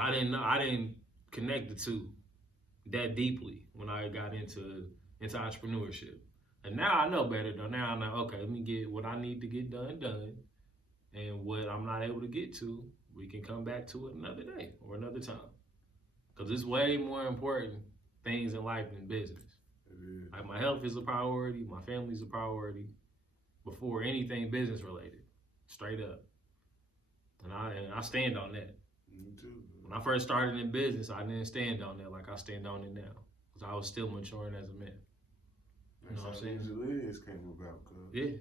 I didn't connect the two that deeply when I got into entrepreneurship. And now I know better though. Now I know, okay, let me get what I need to get done. And what I'm not able to get to, we can come back to it another day or another time. Because it's way more important things in life than business. Like my health is a priority, my family's a priority before anything business related. Straight up. And I stand on that. Me too. When I first started in business, I didn't stand on that like I stand on it now. Because I was still maturing as a man. You know what I'm saying? Lead Your Lineage came about, cuz. Yeah.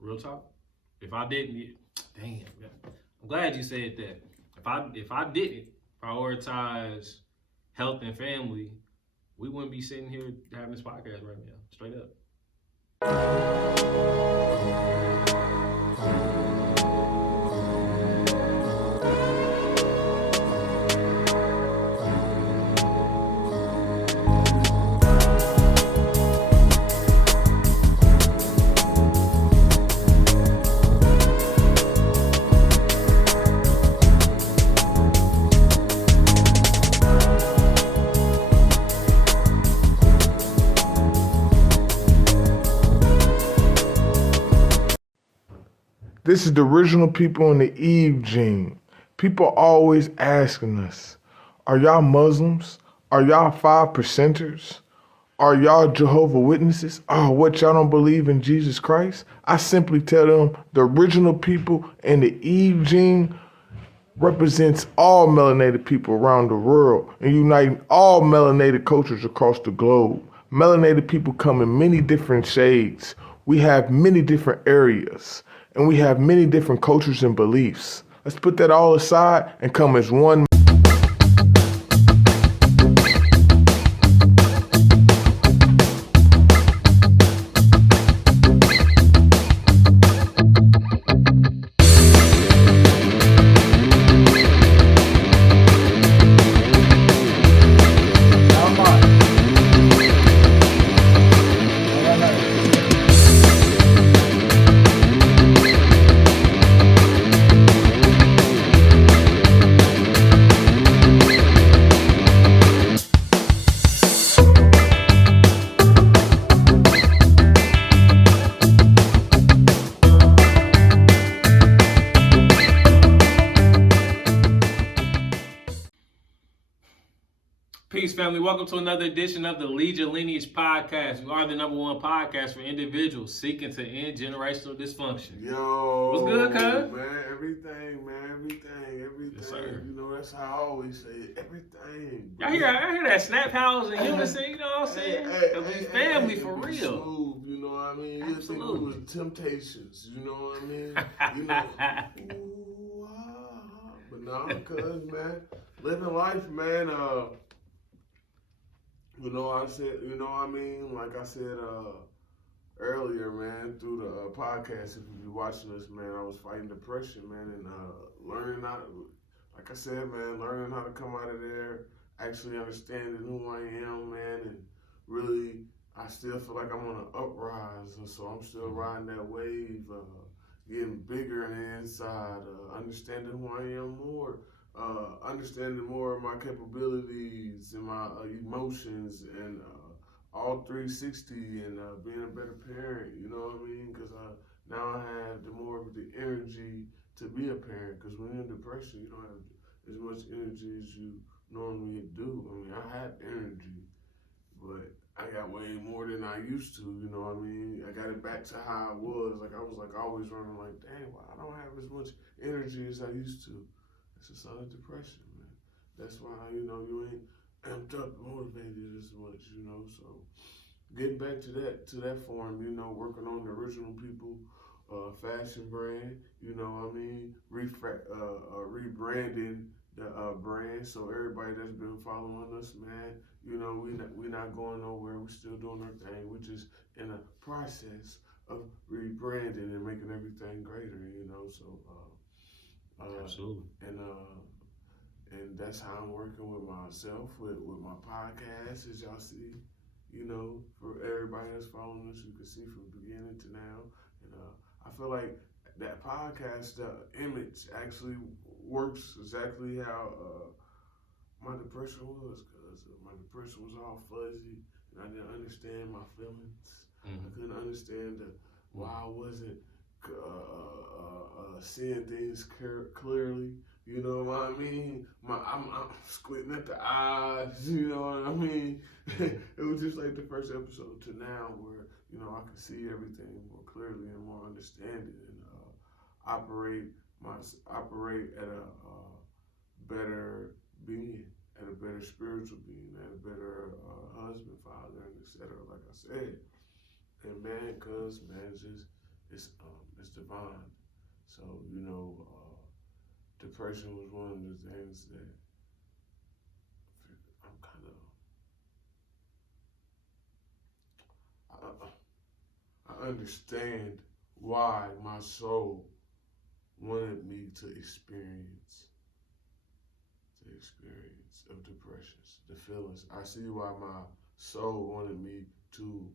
Real talk. If I didn't, damn. I'm glad you said that. If I didn't prioritize health and family, we wouldn't be sitting here having this podcast right now. Straight up. This is the original people in the Eve gene. People always asking us, are y'all Muslims? Are y'all 5%ers? Are y'all Jehovah Witnesses? Oh, what, y'all don't believe in Jesus Christ? I simply tell them the original people in the Eve gene represents all melanated people around the world and uniting all melanated cultures across the globe. Melanated people come in many different shades. We have many different areas. And we have many different cultures and beliefs. Let's put that all aside and come as one. Peace, family. Welcome to another edition of the Lead Your Lineage Podcast. We are the #1 podcast for individuals seeking to end generational dysfunction. Yo. What's good, cuz? Man, everything. Yes, sir. You know, that's how I always say it. Everything. I hear that snap house and unison, you know what I'm saying? Because we family for real. Smooth, you know what I mean? Absolutely. You think Temptations, you know what I mean? You know, ooh, but no, cuz, man, living life, man, you know, like I said earlier, man, through the podcast, if you be watching us, man, I was fighting depression, man, and learning how to, like I said, man, learning how to come out of there, actually understanding who I am, man, and really, I still feel like I'm on an uprise, and so I'm still riding that wave, getting bigger on the inside, understanding who I am more. Understanding more of my capabilities and my emotions and all 360 and being a better parent, you know what I mean? Because now I have more of the energy to be a parent. Because when you're in depression, you don't have as much energy as you normally do. I mean, I have energy, but I got way more than I used to, you know what I mean? I got it back to how I was. Like, I was like always running like, dang, well, I don't have as much energy as I used to. It's a sign of depression, man. That's why, you know, you ain't amped up, motivated as much, you know. So getting back to that form, you know, working on the original people, fashion brand, you know what I mean? Rebranding the brand. So everybody that's been following us, man, you know, we not going nowhere. We still doing our thing. We just in a process of rebranding and making everything greater, you know. So Absolutely. And that's how I'm working with myself, with my podcast, as y'all see, you know, for everybody that's following us, you can see from beginning to now. And I feel like that podcast, the image actually works exactly how my depression was, because my depression was all fuzzy, and I didn't understand my feelings. I couldn't understand why I wasn't seeing things clearly. You know what I mean? I'm squinting at the eyes. You know what I mean? It was just like the first episode to now, where I can see everything more clearly and more understanding, and operate at a better being, at a better spiritual being, at a better husband, father, and etc. Like I said, and man, cause man, it's divine. So depression was one of the things that I'm kind of I understand why my soul wanted me to experience of depressions, the feelings. I see why my soul wanted me to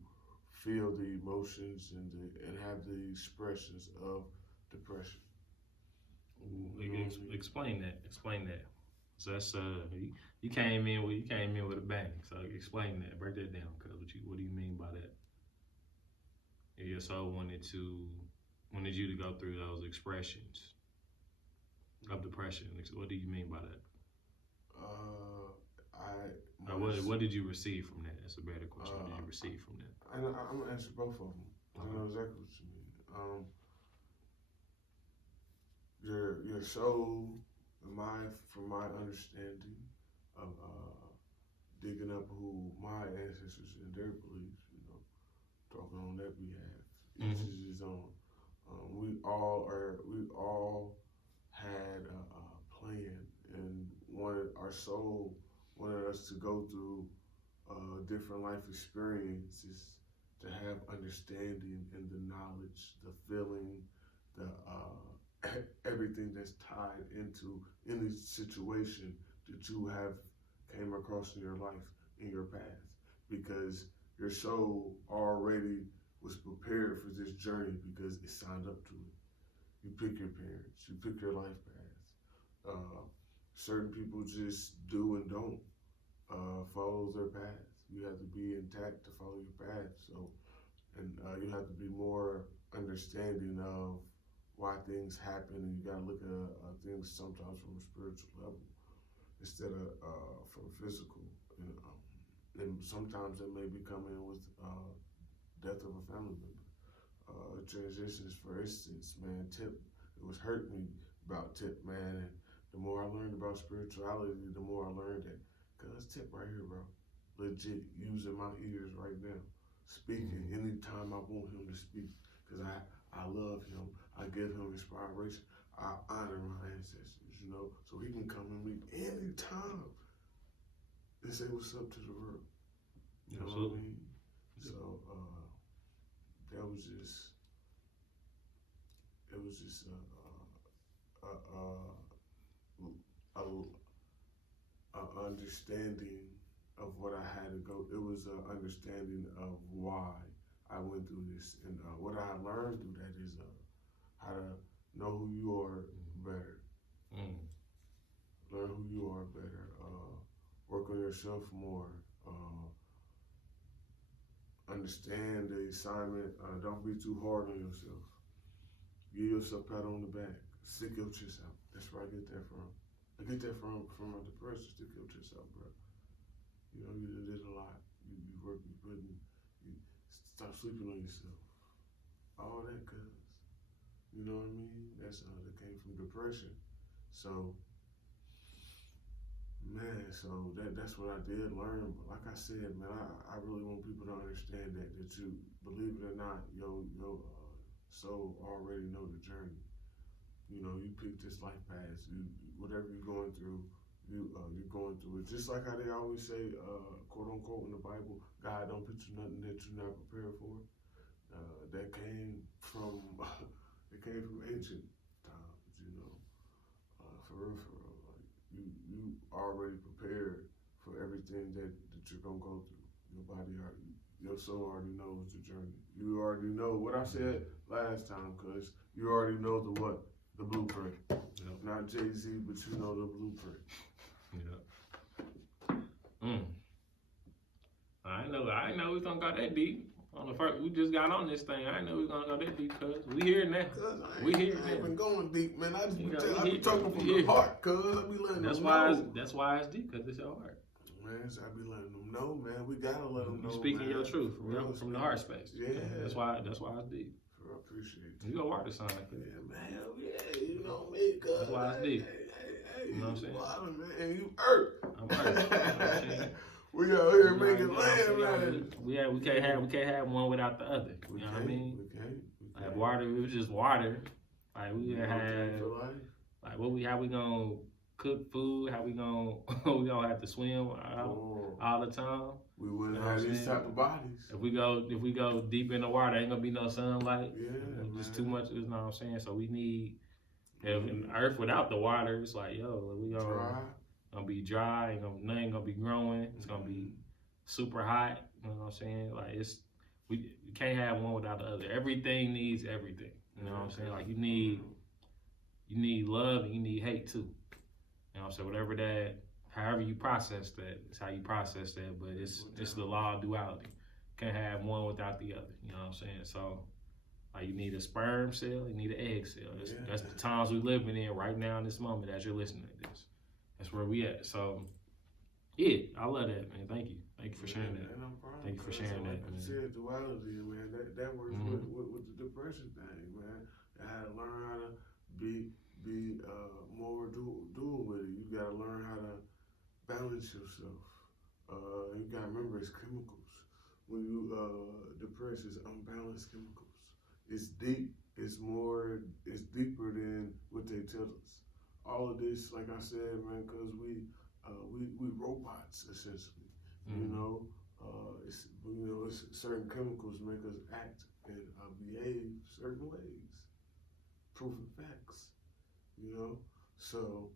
feel the emotions and have the expressions of depression. Explain that. So that's you came in with a bang. So explain that. Break that down, cuz. What do you mean by that? Your soul wanted you to go through those expressions of depression. What do you mean by that? What did you receive from that? That's a better question. What did you receive from that? I'm gonna answer both of them. I know exactly what you mean. Your soul, from my understanding of digging up who my ancestors and their beliefs, talking on that behalf. Each is his own. We all had a plan, and our soul wanted us to go through different life experiences to have understanding and the knowledge, the feeling, the everything that's tied into any situation that you have came across in your life, in your path, because your soul already was prepared for this journey because it signed up to it. You pick your parents, you pick your life paths. Certain people just do and don't follow their path. You have to be intact to follow your path. So, and you have to be more understanding of why things happen, and you got to look at things sometimes from a spiritual level instead of from physical. And sometimes it may be coming with death of a family member. Transitions, for instance, man, Tip, it was hurting me about Tip, man. And the more I learned about spirituality, the more I learned that, cause Tip right here, bro, legit using my ears right now, speaking anytime I want him to speak, cause I love him, I give him inspiration, I honor my ancestors, so he can come and me anytime and say what's up to the world. You know what I mean? So that was just, it was just a understanding of what I had to go. It was an understanding of why I went through this, and what I learned through that is how to know who you are better, learn who you are better, work on yourself more, understand the assignment. Don't be too hard on yourself. Give yourself a pat on the back. Stick your chest out. That's where I get that from. I get that from a depression. Stick your chest out, bro. You did a lot. You work, you stop sleeping on yourself. All that, cuz. You know what I mean? That came from depression. So, man, that's what I did learn. But like I said, man, I really want people to understand that you, believe it or not, your soul already know the journey. You pick this life path. Whatever you're going through, you're going through it. Just like how they always say, quote unquote, in the Bible, God don't put you nothing that you're not prepared for. That came from ancient times. For real. Like you already prepared for everything that you're gonna go through. Your soul already knows the journey. You already know what I said last time, cause you already know the what? The blueprint. Yep. Not Jay-Z, but you know the blueprint. Yeah. I know we gonna go that deep. On the first, we just got on this thing. I know we gonna go that deep, cuz we here now. We here I ain't been now. going deep, man. I just Yeah, I be talking from the heart, cuz I be letting That's them why know. that's why it's deep, cuz it's your heart. Man, so I be letting them know, man. We gotta let them know. You speaking man. your truth Real from the heart space. Yeah. That's why it's deep. I appreciate You you. go water sign, cuz. Yeah, man. Yeah, you know me, cuz. That's why it's deep. Hey, You know what I'm saying? Water, man. And you earth. I'm hurt. You know what I'm saying? We out here You know, making you know what I'm saying? land, man. We can't have one without the other. You know what I mean? We can't. Like water, it was just water. Like we You had okay for life? like how we gonna cook food, how we gonna we gonna have to swim all the time. We wouldn't You know have what I'm these saying? type of bodies. If we go deep in the water, ain't gonna be no sunlight. Yeah, Just man. too much, you know what I'm saying? So we need in earth without the water, it's like, yo, we gonna be dry, nothing gonna be growing, it's gonna be super hot, you know what I'm saying? Like we can't have one without the other. Everything needs everything. You know what I'm saying? Like you need love and you need hate too. You know what I'm saying? However you process that, it's how you process that, but it's the law of duality. Can't have one without the other. You know what I'm saying? So like you need a sperm cell, you need an egg cell. That's the times we living in right now in this moment as you're listening to this. That's where we at. So yeah, I love that, man. Thank you for sharing that. Man, no problem, Thank you for sharing that, like man. I said, duality, man. That works with the depression thing, man. I had to learn how to be more dual with it. You gotta learn how to balance yourself. You gotta remember it's chemicals. When you depressed, it's unbalanced chemicals. It's deep. It's deeper than what they tell us. All of this, like I said, man, because we robots essentially. It's certain chemicals make us act and behave certain ways. Proven facts. So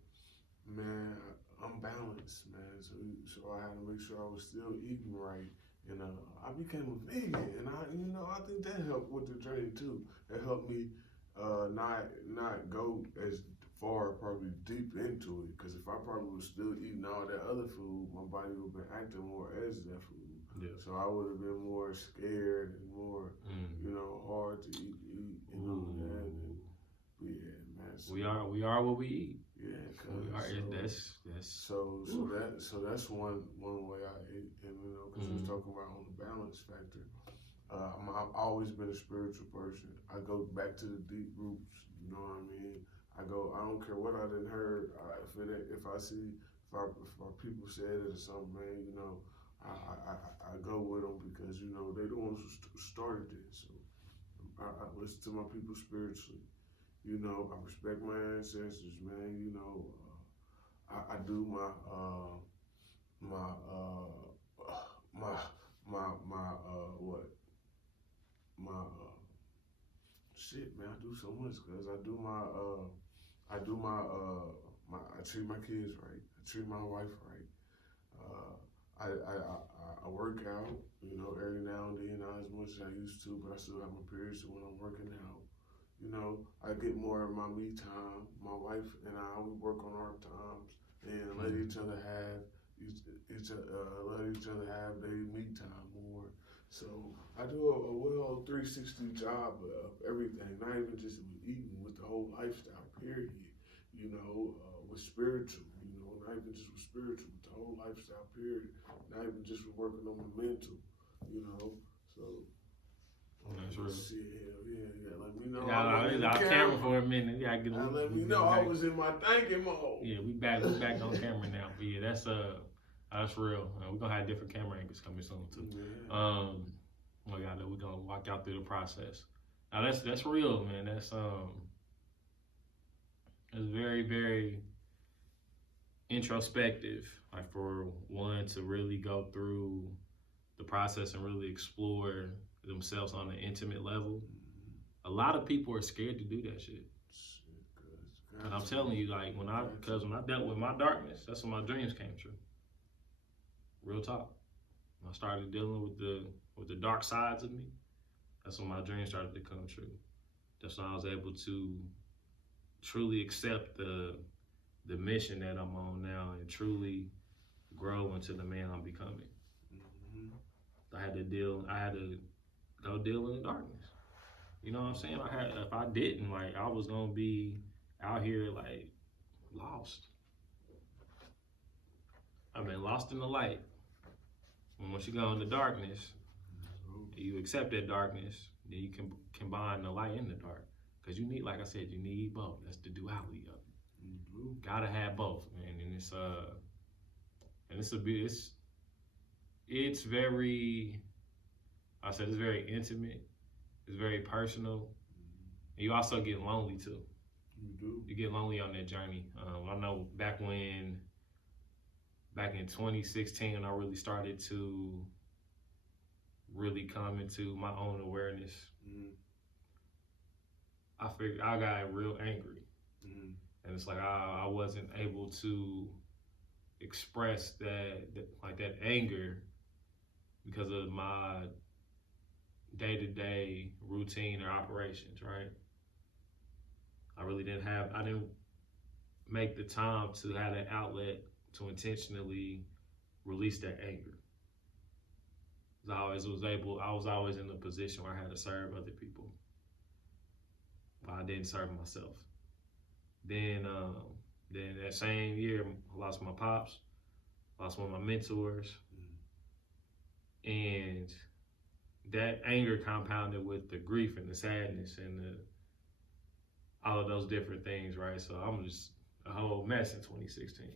man, I'm balanced, man. So I had to make sure I was still eating right. And I became a vegan, and I think that helped with the journey too. It helped me not go as far, probably deep into it. Because if I probably was still eating all that other food, my body would have been acting more as that food. Yeah. So I would have been more scared and more, hard to eat. Yeah, man. So, we are what we eat. Yeah, So that's one way I ate, and because we was talking about on the balance factor. I've always been a spiritual person. I go back to the deep roots. You know what I mean? I don't care what I done heard. If our people said it or something, man, I go with them because they the ones who started it. So I listen to my people spiritually. I respect my ancestors, man. I do shit, man. I do so much because I treat my kids right. I treat my wife right. I work out, every now and then, not as much as I used to, but I still have my periods when I'm working out. I get more of my me time. My wife and I, we work on our times and let each other have their me time more. So I do a well 360 job of everything, not even just with eating, with the whole lifestyle, period. With spiritual, not even just with spiritual, with the whole lifestyle, period. Not even just with working on my mental, so. That's real. Shit, yeah. Let me know. I'll camera for a minute. Yeah, let me know. I was in my thinking mode. Yeah, we back on camera now. But yeah, that's real. We're gonna have different camera angles coming soon too. Yeah. We're gonna walk out through the process. Now that's real, man. That's very, very introspective. Like for one to really go through the process and really explore themselves on an intimate level. A lot of people are scared to do that shit. And I'm telling you, like when I dealt with my darkness, that's when my dreams came true. Real talk. When I started dealing with the dark sides of me, that's when my dreams started to come true. That's when I was able to truly accept the mission that I'm on now and truly grow into the man I'm becoming. I had to go deal in the darkness. You know what I'm saying? If I didn't, like, I was gonna be out here like lost. I've been lost in the light. And once you go in the darkness, you accept that darkness, then you can combine the light and the dark. Because you need, like I said, you need both. That's the duality of it. Gotta have both, man. And it's very, I said, it's very intimate. It's very personal. And you also get lonely too. You do. You get lonely on that journey. I know back in 2016, I really started to really come into my own awareness. I figured I got real angry. And it's like I wasn't able to express that anger because of my day-to-day routine or operations, right? I didn't make the time to have that outlet to intentionally release that anger. I was always in a position where I had to serve other people, but I didn't serve myself. Then that same year, I lost my pops, lost one of my mentors, and that anger compounded with the grief and the sadness and all of those different things, right? So I'm just a whole mess in 2016.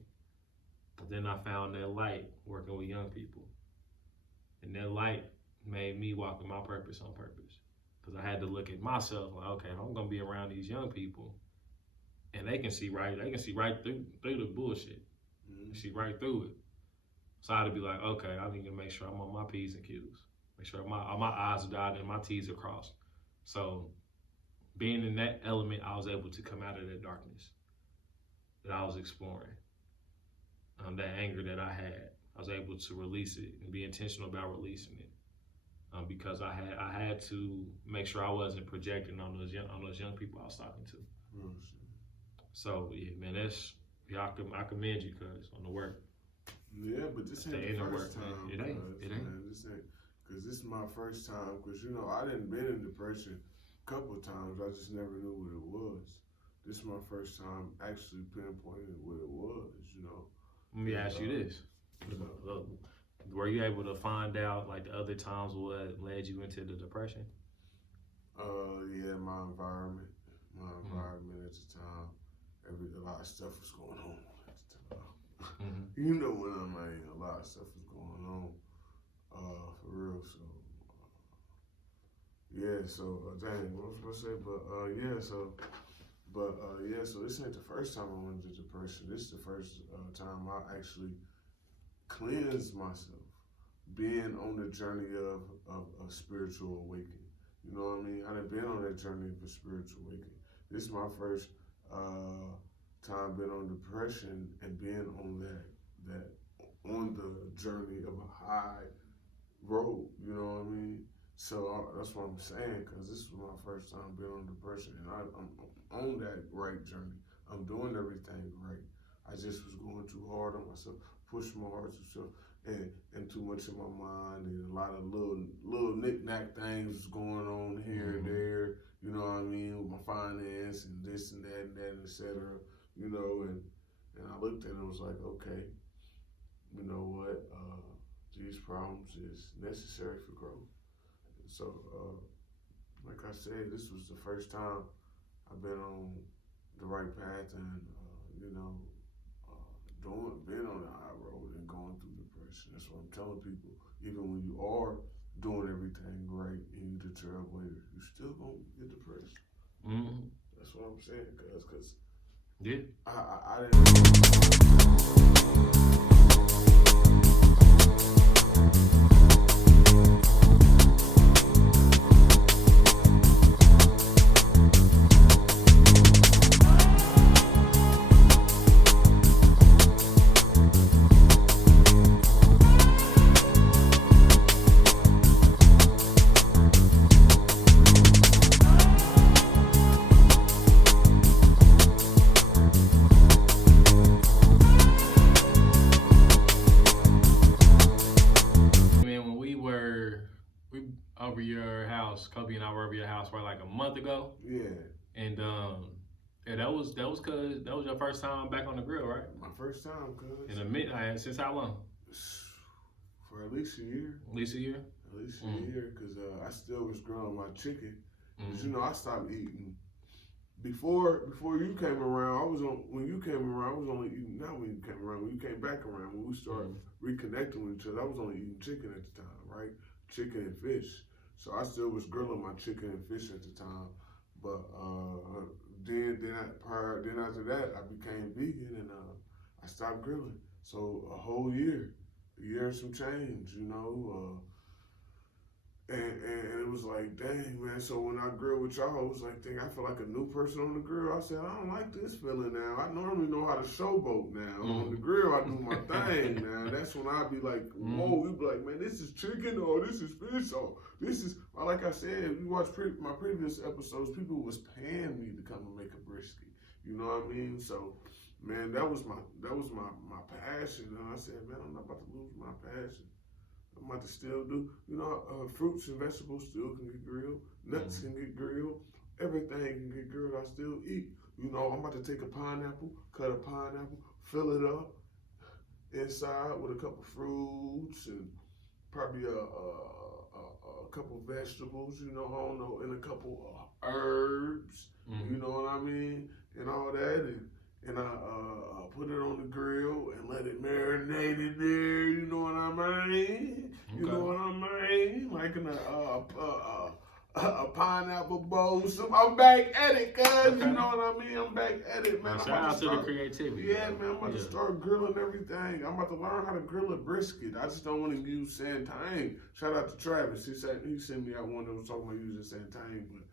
But then I found that light working with young people. And that light made me walk in my purpose on purpose. Because I had to look at myself like, okay, I'm going to be around these young people and they can see right through the bullshit. See right through it. So I had to be like, okay, I need to make sure I'm on my P's and Q's. Make sure my I's are dotted and my T's are crossed. So being in that element, I was able to come out of that darkness that I was exploring. That anger that I had, I was able to release it and be intentional about releasing it. Because I had to make sure I wasn't projecting on those young people I was talking to. So yeah, man, I commend you, cuz, on the work. Yeah, but this ain't the first time. It ain't. Man, this ain't, cause this is my first time. Cause I didn't been in depression a couple of times. I just never knew what it was. This is my first time actually pinpointing what it was. Let me ask you this: were you able to find out like the other times what led you into the depression? Yeah, my environment at the time. A lot of stuff was going on at the time. You know what I mean? A lot of stuff was going on, for real. So, dang, what was I supposed to say? So this ain't the first time I went into depression. This is the first time I actually cleansed myself, being on the journey of spiritual awakening. You know what I mean? I done been on that journey of a spiritual awakening. This is my first time being on depression and being on that on the journey of a high road. You know what I mean? So that's what I'm saying, because this was my first time being on depression, and I'm on that right journey. I'm doing everything right. I just was going too hard on myself, pushing my heart to self, and too much in my mind, and a lot of little knick-knack things was going on here and there. You know what I mean, with my finance and this and that, and etc. And I looked at it and was like, okay, you know what? These problems is necessary for growth. And so, like I said, this was the first time I've been on the right path and, being on the high road and going through depression. That's what I'm telling people. Even when you are doing everything right and you the trailblazer, you still gonna get depressed. That's what I'm saying, cause yeah, I didn't. your house. Kobe and I were over your house for like a month ago. Yeah. And yeah, that was cause that was your first time back on the grill, right? My first time, cuz. In a minute, since how long? For at least a year. At least a year. At least a year, because I still was grilling my chicken. Because, I stopped eating. Before you came around, when you came around, I was only eating, not when you came around, when you came back around, when we started reconnecting with each other, I was only eating chicken at the time, right? Chicken and fish. So I still was grilling my chicken and fish at the time. But then after that, I became vegan and I stopped grilling. So a whole year and some change, and it was like, dang, man. So when I grill with y'all, it was like, dang, I feel like a new person on the grill. I said, I don't like this feeling now. I normally know how to showboat now. On the grill, I do my thing now. That's when I be like, whoa, you be like, man, this is chicken or this is fish or this is, like I said, if you watch my previous episodes, people was paying me to come and make a brisket. You know what I mean? So, man, that was my passion. And I said, man, I'm not about to lose my passion. I'm about to still do, fruits and vegetables still can get grilled. Nuts can get grilled. Everything can get grilled. I still eat. I'm about to take a pineapple, cut a pineapple, fill it up inside with a couple fruits and probably a couple vegetables, I don't know, and a couple herbs, you know what I mean, and all that, and I put it on the grill and let it marinate in there, you know what I mean? You know what I mean? Like in a pineapple bowl. So I'm back at it, cuz, you know what I mean? I'm back at it, man. Shout out to the creativity. Yeah, man, I'm about to start grilling everything. I'm about to learn how to grill a brisket. I just don't want to use Santine. Shout out to Travis. He sent me out one that was talking about using Santine, but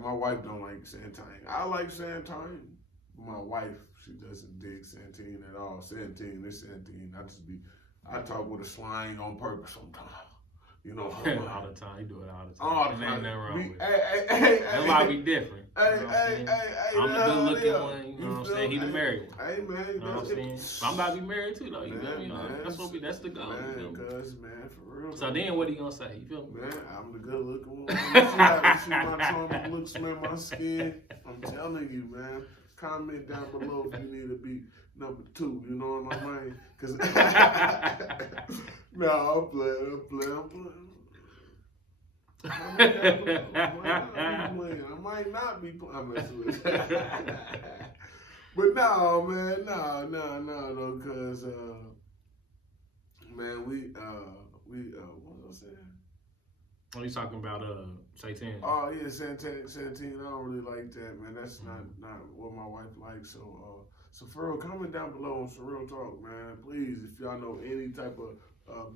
my wife don't like Santine. I like Santine. My wife, she doesn't dig Santine at all. Santine. I talk with a slang on purpose sometimes. All the time. You do it all the time. All the time. Ain't nothing wrong with it. Hey, that's why we different. Hey, I'm the good looking one, you know what I'm saying? He the married one. Hey, man. You know what I'm saying? But I'm about to be married too, though. You feel me? That's the goal. Man, man, for real. So then what are you going to say? You feel me? Man, I'm the good looking one. You see my charming looks, man, my skin. I'm telling you, man. Comment down below if you need to be number 2, you know what I mean? Cause no, I'm playing. I might not be playing. I'm messing with you. But no, man, no, cause man, we what was I saying? Oh, you talking about Satan? Oh yeah, Santine. I don't really like that, man. That's not what my wife likes. So for real, comment down below on some real talk, man. Please, if y'all know any type of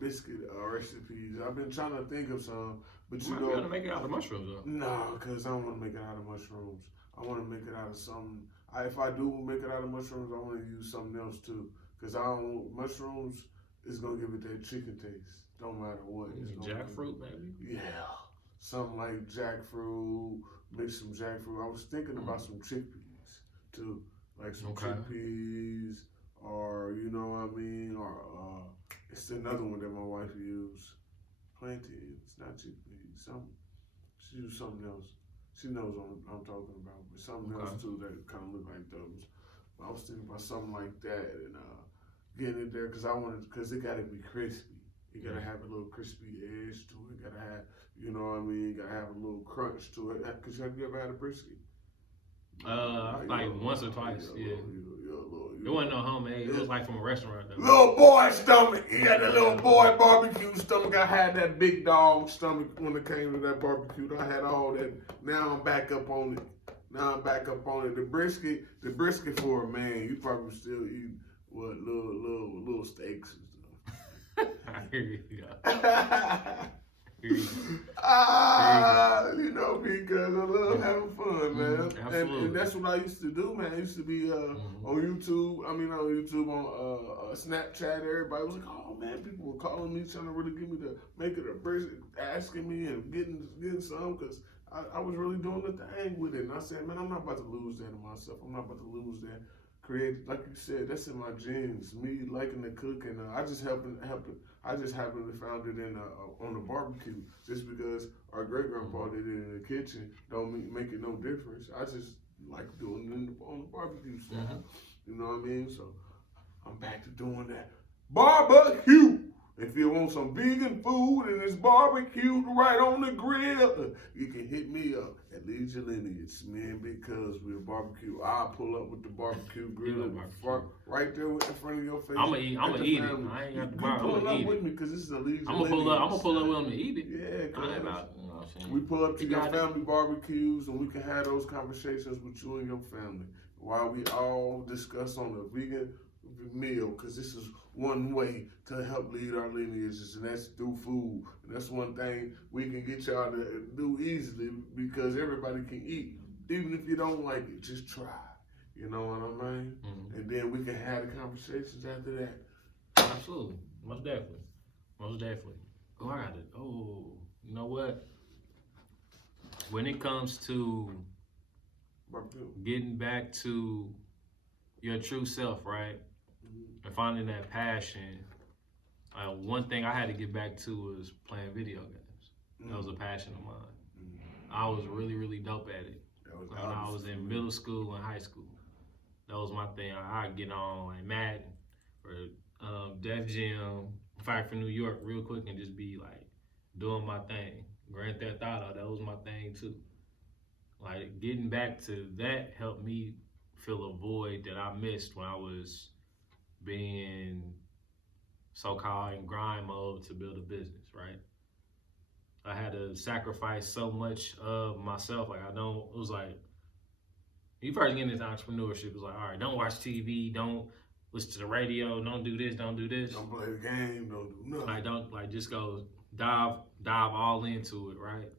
biscuit recipes, I've been trying to think of some, but you know, to make it out of mushrooms though. No, cause I don't want to make it out of mushrooms. I want to make it out of something. If I do make it out of mushrooms, I want to use something else too. Cause mushrooms is gonna give it that chicken taste. Don't matter what. Jackfruit, maybe? Yeah. Something like jackfruit, mix some jackfruit. I was thinking about some chickpeas too. Like some chickpeas, or you know what I mean? Or it's another one that my wife used. Plantains, not chickpeas. She used something else. She knows what I'm talking about. But something else too that kind of look like those. But I was thinking about something like that and getting it there because it got to be crispy. You gotta have a little crispy edge to it. Gotta have, you know what I mean? Gotta have a little crunch to it. Cause have you ever had a brisket? Like once or twice, yeah. It wasn't no homemade. It was like from a restaurant. Though. Little boy stomach. He had that little boy barbecue stomach. I had that big dog stomach when it came to that barbecue. I had all that. Now I'm back up on it. The brisket for a man. You probably still eat little steaks and stuff. Here you go. You know me, cause I love having fun, man. And that's what I used to do, man. I used to be on YouTube. On Snapchat. Everybody was like, "Oh man," people were calling me, trying to really get me to make it a brisket, asking me and getting some, cause I was really doing the thing with it. And I said, man, I'm not about to lose that in myself. I'm not about to lose that create, like you said, that's in my genes. Me liking to cook, and I just happen to found it in on the barbecue. Just because our great grandpa did it in the kitchen, don't make it no difference. I just like doing it on the barbecue style. You know what I mean? So I'm back to doing that barbecue. If you want some vegan food and it's barbecued right on the grill, you can hit me up at Lead Your Lineage, man, because we're barbecue. I'll pull up with the barbecue grill right there in front of your face. I'm gonna eat it. I ain't got to buy. Pull up with me because this is a Lead Your Lineage. I'm gonna pull up with them to eat it. Yeah, cause we pull up to your family barbecues and we can have those conversations with you and your family while we all discuss on the vegan meal, because this is one way to help lead our lineages, and that's through food. And that's one thing we can get y'all to do easily, because everybody can eat. Even if you don't like it, just try. You know what I mean? And then we can have the conversations after that. Absolutely. Most definitely. Oh, I got it. Oh, you know what? When it comes to getting back to your true self, right? And finding that passion. One thing I had to get back to was playing video games. That was a passion of mine. I was really, really dope at it. When I was in middle school and high school. That was my thing. I'd get on like Madden or Def Jam, Fight for New York real quick and just be like doing my thing. Grand Theft Auto, that was my thing too. Like getting back to that helped me fill a void that I missed when I was being so-called in grind mode to build a business, right? I had to sacrifice so much of myself. Like it was like, you first get into entrepreneurship, it's like, all right, don't watch TV, don't listen to the radio, don't do this. Don't play the game, don't do nothing. Just go dive all into it, right?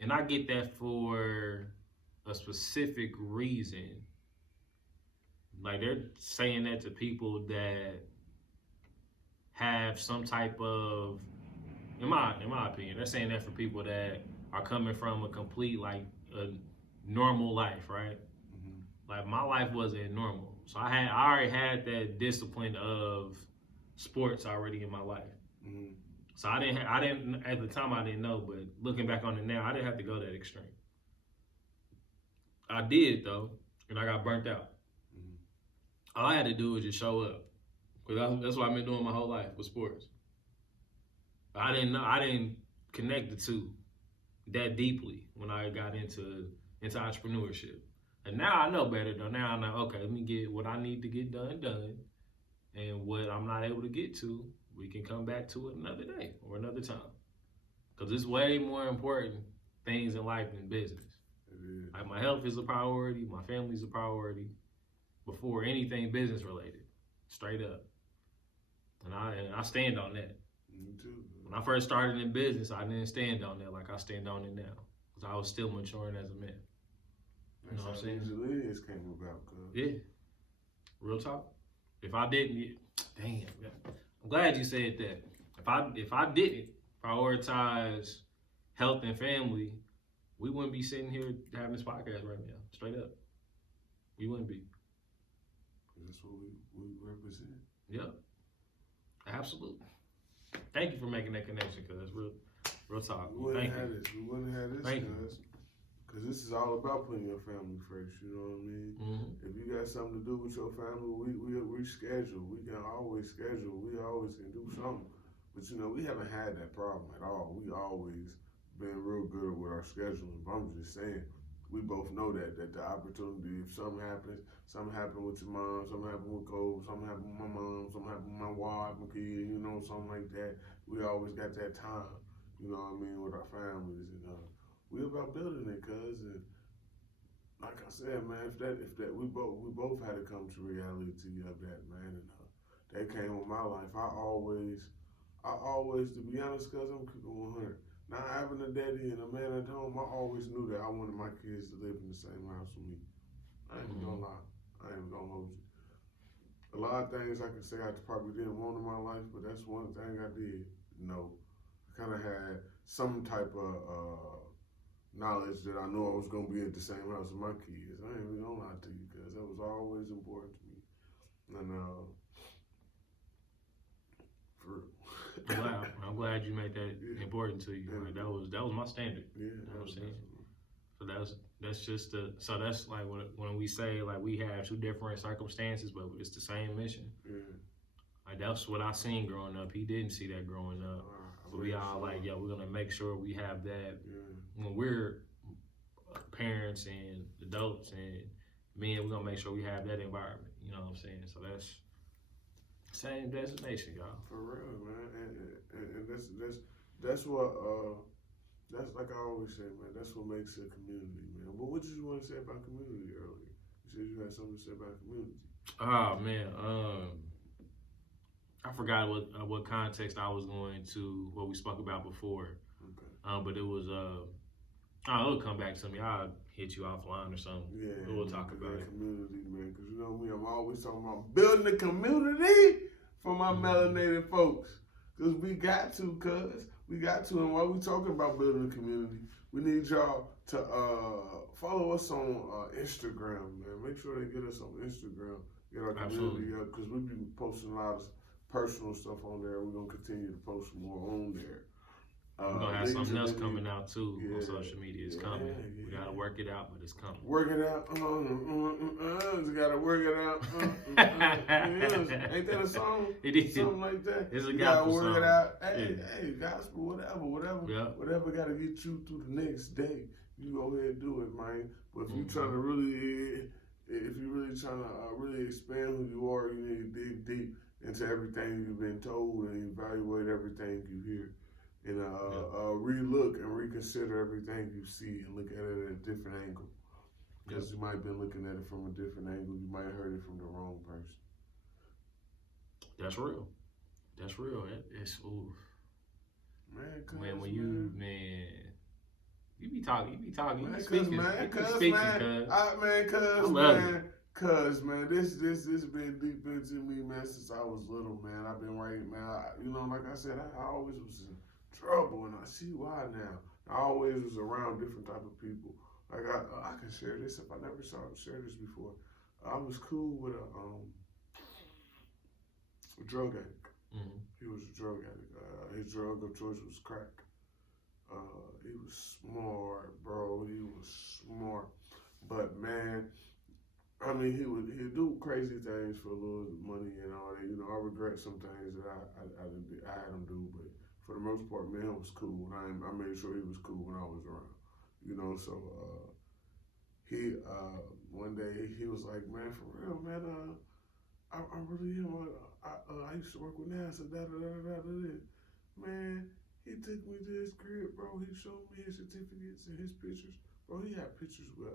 And I get that for a specific reason. Like they're saying that to people that have some type of, in my opinion, they're saying that for people that are coming from a complete like a normal life, right? Like my life wasn't normal, so I already had that discipline of sports already in my life. So I didn't at the time I didn't know, but looking back on it now, I didn't have to go that extreme. I did though, and I got burnt out. All I had to do was just show up, because that's what I've been doing my whole life with sports. I didn't connect the two that deeply when I got into entrepreneurship. And now I know better though. Now I know, okay, let me get what I need to get done, and what I'm not able to get to, we can come back to it another day or another time. Because it's way more important things in life than business. Like my health is a priority, my family's a priority, before anything business related, straight up. And I stand on that. Me too. When I first started in business, I didn't stand on that like I stand on it now, because I was still maturing as a man. You know what I'm saying? That's how Lead came about, cuz. Yeah. Real talk. If I didn't, damn, I'm glad you said that. If I didn't prioritize health and family, we wouldn't be sitting here having this podcast right now. Straight up. We wouldn't be. That's what we represent. Yep. Absolutely. Thank you for making that connection, cuz. Real talk. We wouldn't have this. We wouldn't have this, cuz. Because this is all about putting your family first, you know what I mean? If you got something to do with your family, we schedule. We can always schedule. We always can do something. But, you know, we haven't had that problem at all. We always been real good with our scheduling. But I'm just saying, we both know that the opportunity, if something happened with your mom, something happened with Cole, something happened with my mom, something happened with my wife, my kid, you know, something like that, we always got that time, you know what I mean, with our families. And we about building it, cuz. And like I said, man, if that we both had to come to reality of that, man. And that came with my life. I always, to be honest, cuz, I'm keeping 100. Now having a daddy and a man at home, I always knew that I wanted my kids to live in the same house with me. I ain't gonna lie. I ain't gonna hold you. A lot of things I can say I probably didn't want in my life, but that's one thing I did. No, I kind of had some type of knowledge that I knew I was gonna be at the same house with my kids. I ain't even gonna lie to you, cuz that was always important to me. And for I'm glad you made that Yeah. important to you. Like, that was my standard. yeah, You know what I'm saying? definitely. So that's just so that's like when we say like we have two different circumstances, but it's the same mission. Yeah. Like that's what I seen growing up. He didn't see that growing up. But we all like, we're gonna make sure we have that when we're parents and adults and men. We're gonna make sure we have that environment. You know what I'm saying? So that's same destination, y'all. For real, man. And that's what that's like I always say, man. That's what makes a community, man. But what did you want to say about community earlier? You said you had something to say about community. Oh man, I forgot what context I was going to, what we spoke about before. Okay. But it was it'll come back to me. I'll hit you offline or something. Yeah. We'll talk about it. Community, man. Because you know me, I'm always talking about building a community for my melanated folks. Because we got to, And while we talking about building a community, we need y'all to follow us on Instagram, man. Make sure they get us on Instagram. Get our community up. Because we be posting a lot of personal stuff on there. We're going to continue to post more on there. We're going to have something else coming out too on social media. It's coming. Yeah. We got to work it out, but it's coming. Work it out. Just got to work it out. Ain't that a song? It is. Something like that. It's a you gospel gotta work song. it out. Hey, gospel, whatever. Yeah. Whatever got to get you through the next day. You go ahead and do it, man. But if you trying to really, really expand who you are, you need to dig deep into everything you've been told and evaluate everything you hear. And relook and reconsider everything you see and look at it at a different angle. Because you might have been looking at it from a different angle. You might have heard it from the wrong person. That's real. It's ooh. Man, when you you be talking, man, you speaking, Cuz man, this been deep into me, man, since I was little, man. I've been writing, man. Like I said, I always was in trouble, and I see why now. I always was around different type of people. Like I can share this if I never share this before. I was cool with a drug addict. Mm-hmm. He was a drug addict. His drug of choice was crack. He was smart, bro. He was smart, but man, I mean, he'd do crazy things for a little money and all that. I regret some things that I had him do, but for the most part, man, it was cool. And I made sure he was cool when I was around. So he one day he was like, man, for real, man, I really am. I used to work with NASA. Man, he took me to his crib, bro. He showed me his certificates and his pictures, bro. He had pictures with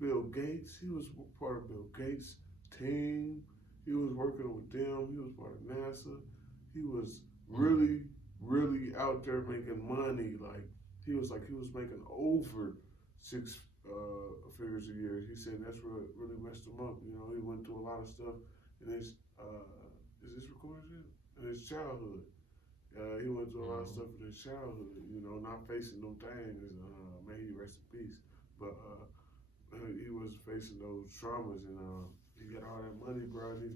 Bill Gates. He was part of Bill Gates' team. He was working with them. He was part of NASA. He was really, really out there making money. Like he was making over 6 figures a year. He said that's what really messed him up. He went through a lot of stuff in his is this recorded yet? In his childhood. He went through a lot of stuff in his childhood. Not facing them things. May he rest in peace. But he was facing those traumas, and he got all that money, bro. And he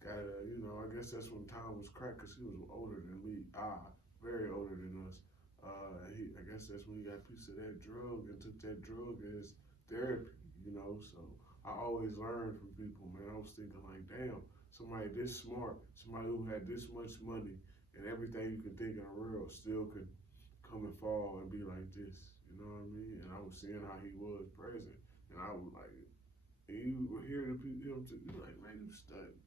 got, I guess that's when time was cracked, because he was older than me, very older than us. I guess that's when he got a piece of that drug and took that drug as therapy, So I always learned from people, man. I was thinking like, damn, somebody this smart, somebody who had this much money and everything you could think in the world still could come and fall and be like this. You know what I mean? And I was seeing how he was present. And I was like, and you would hear him you're like, man, you studied.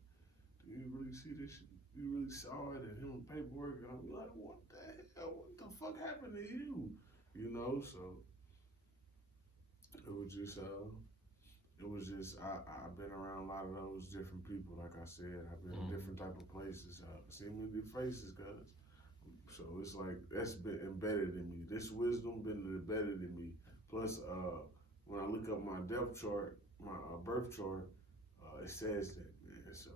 Do you really see this shit? You really saw it and him paperwork? And I'm like, what the hell? What the fuck happened to you? So it was just, I've been around a lot of those different people, like I said. I've been in different type of places. Seen many faces, guys. So it's like, that's been embedded in me. This wisdom been embedded in me. Plus, when I look up my depth chart, my birth chart, it says that, man. So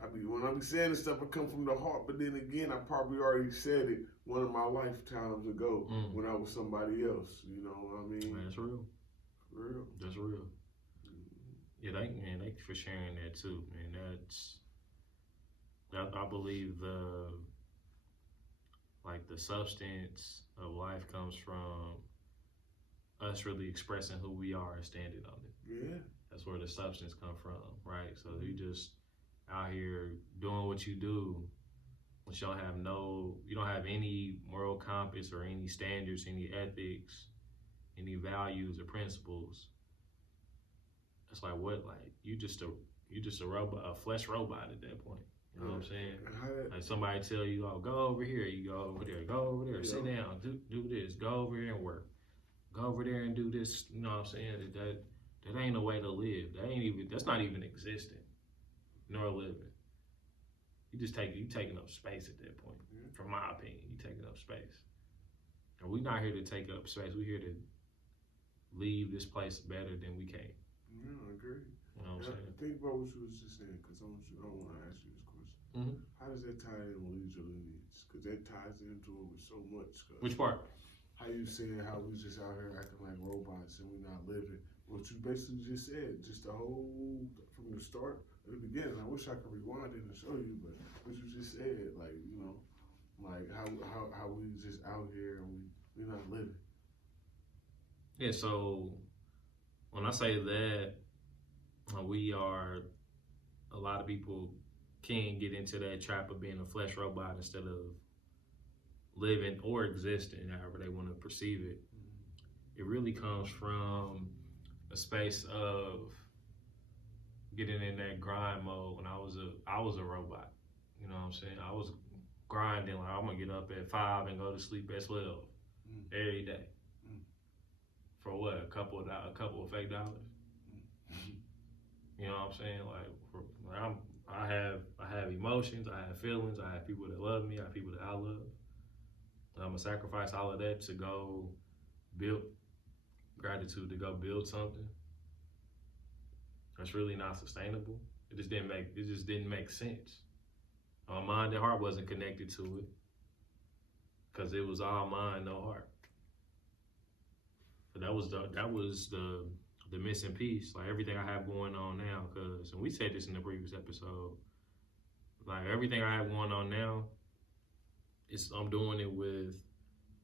when I be saying this stuff, I come from the heart. But then again, I probably already said it one of my lifetimes ago when I was somebody else. You know what I mean? Man, that's real. For real. That's real. Yeah, thank you for sharing that too, man. That I believe the substance of life comes from us really expressing who we are and standing on it. Yeah. That's where the substance come from, right? So you just out here doing what you do, but you don't have any moral compass or any standards, any ethics, any values or principles. It's like what? Like you just a robot, a flesh robot at that point. You know what I'm saying? Like somebody tell you, oh, go over here, you go over there, go over there, sit down, do this, go over here and work. Go over there and do this, you know what I'm saying? That ain't a way to live. That's not even existing, nor living. You taking up space at that point. From my opinion, you taking up space. And we're not here to take up space. We're here to leave this place better than we came. Yeah, I agree. You know what I'm saying? Think about what you was just saying, because I want to ask you this question. Mm-hmm. How does that tie in with Lead Your Lineage? Because that ties into it with so much. Which part? How you saying how we just out here acting like robots and we're not living. What you basically just said, just the whole, from the start, at the beginning. I wish I could rewind it and show you, but what you just said, like, you know, like how we just out here and we're not living. Yeah, so when I say that, a lot of people can get into that trap of being a flesh robot instead of living or existing, however they want to perceive it. It really comes from a space of getting in that grind mode when I was a robot. You know what I'm saying? I was grinding, like I'm gonna get up at 5 and go to sleep at 12 every day. For what? A couple of fake dollars. You know what I'm saying? I have emotions, I have feelings, I have people that love me, I have people that I love. I'm gonna sacrifice all of that to go build gratitude, to go build something that's really not sustainable. It just didn't make sense. My mind and heart wasn't connected to it because it was all mind, no heart. So that was the missing piece. Like everything I have going on now, and we said this in the previous episode. Like everything I have going on now, I'm doing it with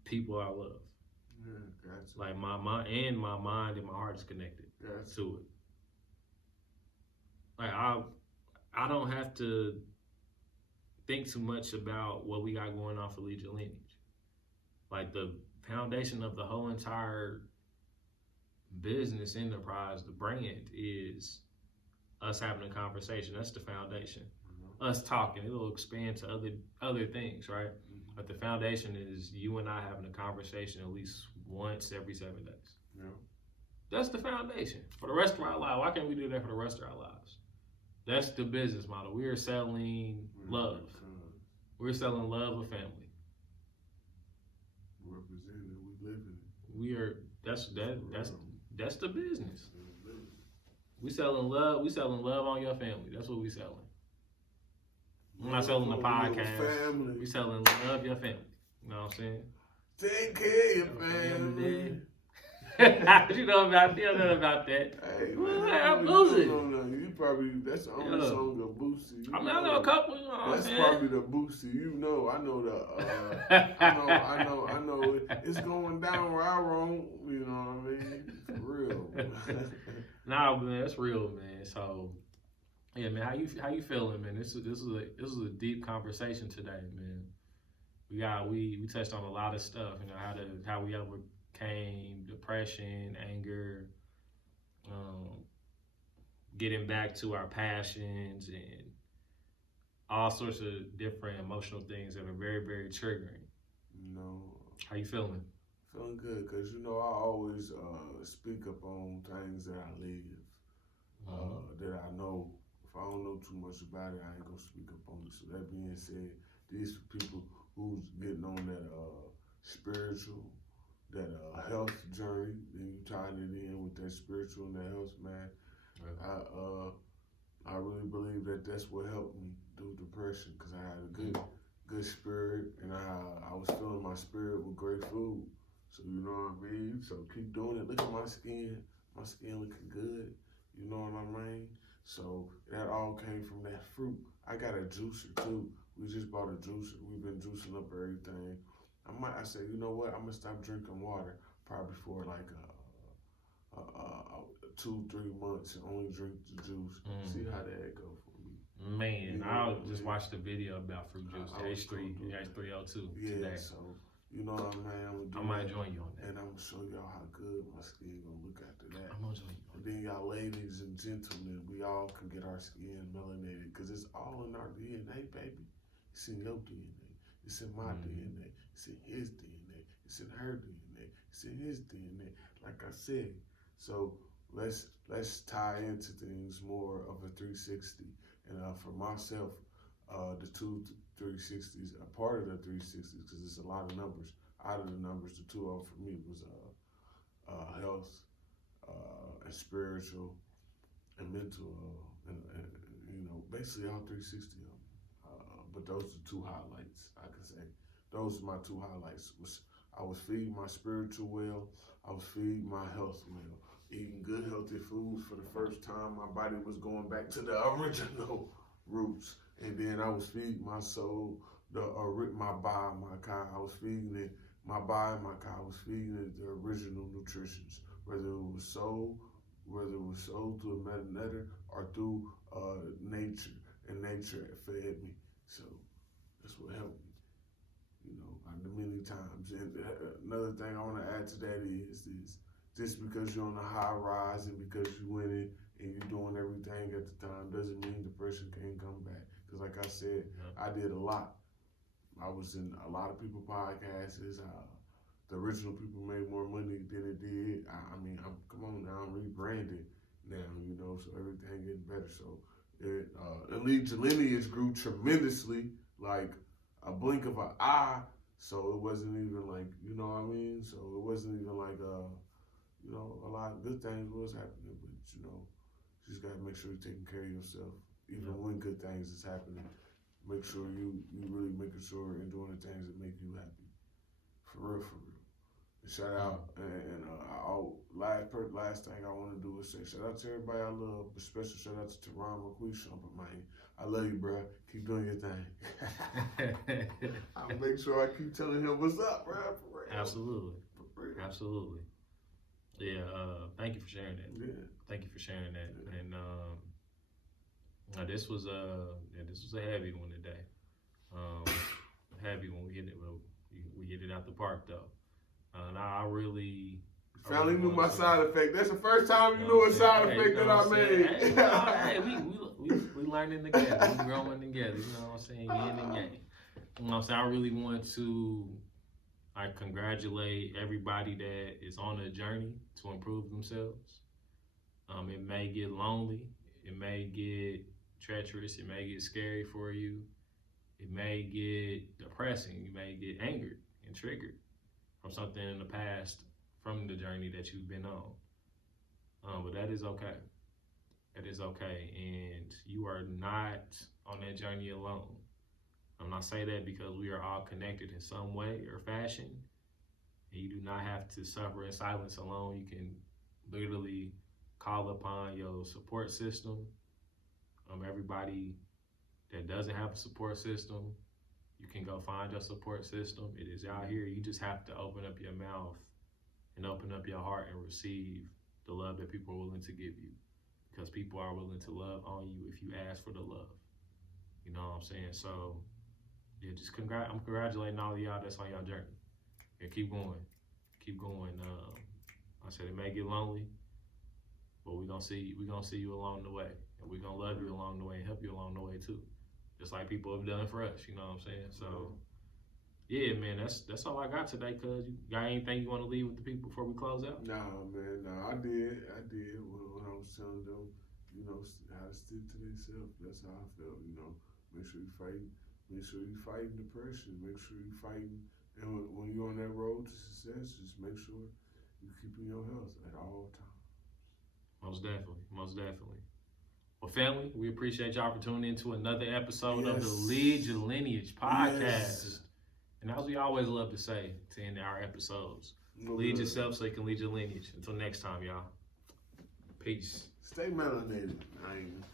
people I love. Yeah, gotcha. Like my mind and my heart is connected to it. Like I don't have to think too much about what we got going on for Lead Your Lineage. Like the foundation of the whole entire business enterprise, the brand, is us having a conversation. That's the foundation. Us talking, it'll expand to other things, right? But the foundation is you and I having a conversation at least once every 7 days. Yeah. That's the foundation for the rest of our lives. Why can't we do that for the rest of our lives? That's the business model. We are selling love. We're selling love of family. Representing it, we live in it. We are. That's the business. We selling love. We selling love on your family. That's what we selling. We're not selling the podcast. We selling love your family. You know what I'm saying? Take care of your family. You know about that. Hey, man, you probably, that's the only song of Boosie. I know a couple, you know what I'm saying? That's probably the Boosie, you know. I know I know it's going down where I roam, you know what I mean? For real. Nah, man, that's real, man. So, yeah, man, how you feeling, man? This is a deep conversation today, man. We touched on a lot of stuff, you know, how we overcame depression, anger, getting back to our passions, and all sorts of different emotional things that are very, very triggering. You know, how you feeling? Feeling good, because you know I always speak up on things that I live, that I know. If I don't know too much about it, I ain't gonna speak up on it. So that being said, these people who's getting on that spiritual, that health journey, then you tying it in with that spiritual and that health, man. Right. I really believe that that's what helped me through depression, because I had a good spirit, and I was filling my spirit with great food. So you know what I mean? So keep doing it. Look at my skin. My skin looking good. You know what I mean? So that all came from that fruit. I got a juicer too. We just bought a juicer. We've been juicing up everything. I said, you know what? I'm gonna stop drinking water probably for like 2-3 months and only drink the juice. See how that go for me. Man, I just watched a video about fruit juice, H3O2 today. So you know what I mean? I might join you on that. And I'm gonna show y'all how good my skin gonna look after that. I'm gonna join you. And then y'all ladies and gentlemen, we all can get our skin melanated because it's all in our DNA, baby. It's in your DNA. It's in my DNA. It's in his DNA. It's in her DNA. It's in his DNA. Like I said, so let's tie into things more of a 360. And for myself, the two 360s, a part of the 360s, because it's a lot of numbers. Out of the numbers, the two of them for me was health and spiritual and mental, and you know, basically all 360 of them. But those are two highlights, I can say. Those are my two highlights. I was feeding my spiritual well. I was feeding my health well. Eating good, healthy foods for the first time. My body was going back to the original roots. And then I was feeding my soul, my body, my kind. I was feeding it, my body, my kind. I was feeding it the original nutritions, whether it was sold through a metanotter or through nature. And nature fed me. So that's what helped me. You know, many times. And another thing I want to add to that is just because you're on a high rise and because you winning and you're doing everything at the time doesn't mean depression can't come back. Because like I said, I did a lot. I was in a lot of people's podcasts. The original people made more money than it did. Come on now, I'm rebranded now, you know, so everything getting better. So Lead Your Lineage grew tremendously, like a blink of an eye. So it wasn't even like, you know what I mean? So it wasn't even like, you know, a lot of good things was happening, but you know, you just gotta make sure you're taking care of yourself, even when good things is happening. Make sure you really making sure and doing the things that make you happy, for real. And shout out, and last thing I want to do is say shout out to everybody I love, but special shout out to Taron McQueen, man. I love you, bro. Keep doing your thing. I'll make sure I keep telling him what's up, bro. For real. Absolutely. Yeah, thank you for sharing that. Yeah. Thank you for sharing that. And this was a heavy one today. Heavy one. We hit it out the park though. I really finally knew my side effect. That's the first time you knew a side effect that I made. Hey, we learning together. We growing together. You know what I'm saying? Yin and yang. You know what I'm saying? I really want to congratulate everybody that is on a journey to improve themselves. It may get lonely. It may get treacherous. It may get scary for you. It may get depressing. You may get angered and triggered from something in the past from the journey that you've been on. But that is okay. That is okay. And you are not on that journey alone. I say that because we are all connected in some way or fashion. And you do not have to suffer in silence alone. You can literally call upon your support system. Everybody that doesn't have a support system, you can go find your support system. It is out here. You just have to open up your mouth and open up your heart and receive the love that people are willing to give you. Because people are willing to love on you if you ask for the love. You know what I'm saying? So, yeah, I'm congratulating all of y'all that's on your journey. Yeah, keep going. Keep going. I said it may get lonely, but we're gonna see you along the way. And we're gonna love you along the way and help you along the way too. Just like people have done for us, you know what I'm saying? So yeah, man, that's all I got today, cuz. You got anything you want to leave with the people before we close out? Nah, man, I did. When I was telling them, you know, how to stick to themselves. That's how I felt, you know. Make sure you fighting depression. Make sure you fighting, and when you're on that road to success, just make sure you keeping your health at all times. Most definitely. Well, family, we appreciate y'all for tuning in to another episode of the Lead Your Lineage Podcast. Yes. And as we always love to say to end our episodes, lead yourself so you can lead your lineage. Until next time, y'all. Peace. Stay melanated. I ain't